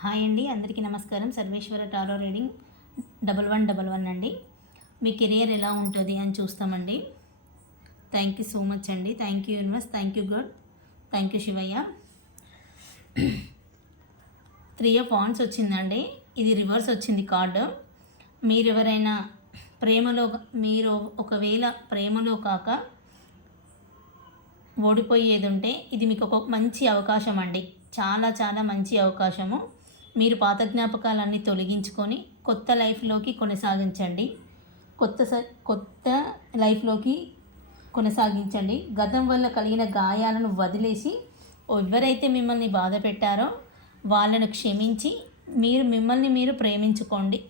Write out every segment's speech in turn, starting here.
Hi అండి, అందరికీ నమస్కారం. సర్వేశ్వర టారో రీడింగ్ 1111 అండి. మీ కెరియర్ ఎలా ఉంటుంది అని చూస్తామండి. థ్యాంక్ యూ సో మచ్ అండి. Thank you universe, thank you God, thank you Shivayya. 3 of wands వచ్చిందండి. ఇది రివర్స్ వచ్చింది కార్డు. మీరు ఎవరైనా మీరు ఒకవేళ ప్రేమలో కాక ఓడిపోయేది ఉంటే ఇది మీకు ఒక మంచి అవకాశం అండి. చాలా చాలా మంచి అవకాశము. మీరు పాత జ్ఞాపకాలన్నీ తొలగించుకొని కొత్త లైఫ్లోకి కొనసాగించండి. కొత్త లైఫ్లోకి కొనసాగించండి. గతం వల్ల కలిగిన గాయాలను వదిలేసి ఎవరైతే మిమ్మల్ని బాధ పెట్టారో వాళ్ళను క్షమించి మిమ్మల్ని మీరు ప్రేమించుకోండి.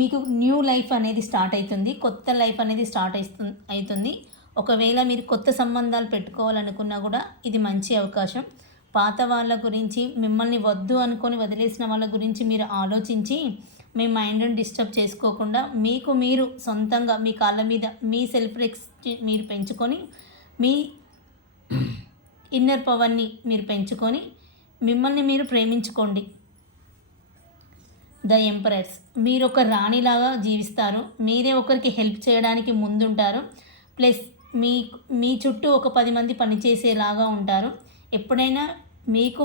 మీకు న్యూ లైఫ్ అనేది స్టార్ట్ అవుతుంది. కొత్త లైఫ్ అనేది స్టార్ట్ అవుతుంది. ఒకవేళ మీరు కొత్త సంబంధాలు పెట్టుకోవాలనుకున్నా కూడా ఇది మంచి అవకాశం. పాత వాళ్ళ గురించి, మిమ్మల్ని వద్దు అనుకొని వదిలేసిన వాళ్ళ గురించి మీరు ఆలోచించి మీ మైండ్ని డిస్టర్బ్ చేసుకోకుండా మీరు సొంతంగా మీ కాళ్ళ మీద మీ సెల్ఫ్ రెస్పెక్ట్ మీరు పెంచుకొని, మీ ఇన్నర్ పవర్ని మీరు పెంచుకొని మిమ్మల్ని మీరు ప్రేమించుకోండి. ద ఎంపరర్స్, మీరు ఒక రాణిలాగా జీవిస్తారు. మీరే ఒకరికి హెల్ప్ చేయడానికి ముందుంటారు. ప్లస్ మీ చుట్టూ ఒక 10 మంది పనిచేసేలాగా ఉంటారు. ఎప్పుడైనా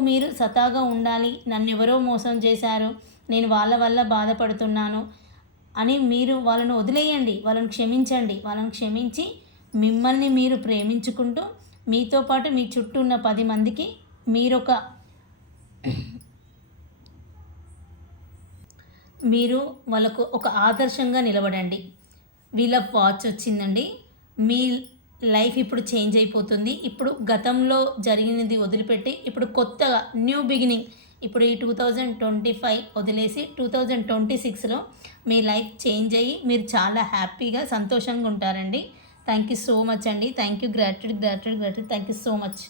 మీరు సతాగా ఉండాలి, నన్ను ఎవరో మోసం చేశారు, నేను వాళ్ళ వల్ల బాధపడుతున్నాను అని మీరు వాళ్ళను వదిలేయండి. వాళ్ళని క్షమించి మిమ్మల్ని మీరు ప్రేమించుకుంటూ మీతో పాటు మీ చుట్టూ ఉన్న 10 మందికి మీరు వాళ్ళకు ఒక ఆదర్శంగా నిలబడండి. వీల్ ఆఫ్ వాచ్ వచ్చిందండి. మీ లైఫ్ ఇప్పుడు చేంజ్ అయిపోతుంది. ఇప్పుడు గతంలో జరిగినది వదిలిపెట్టి ఇప్పుడు కొత్తగా న్యూ బిగినింగ్, ఇప్పుడు ఈ 2025 వదిలేసి 2026లో మీ లైఫ్ చేంజ్ అయ్యి మీరు చాలా హ్యాపీగా సంతోషంగా ఉంటారండి. థ్యాంక్ యూ సో మచ్ అండి. Thank you. Gratitude. Thank you so much.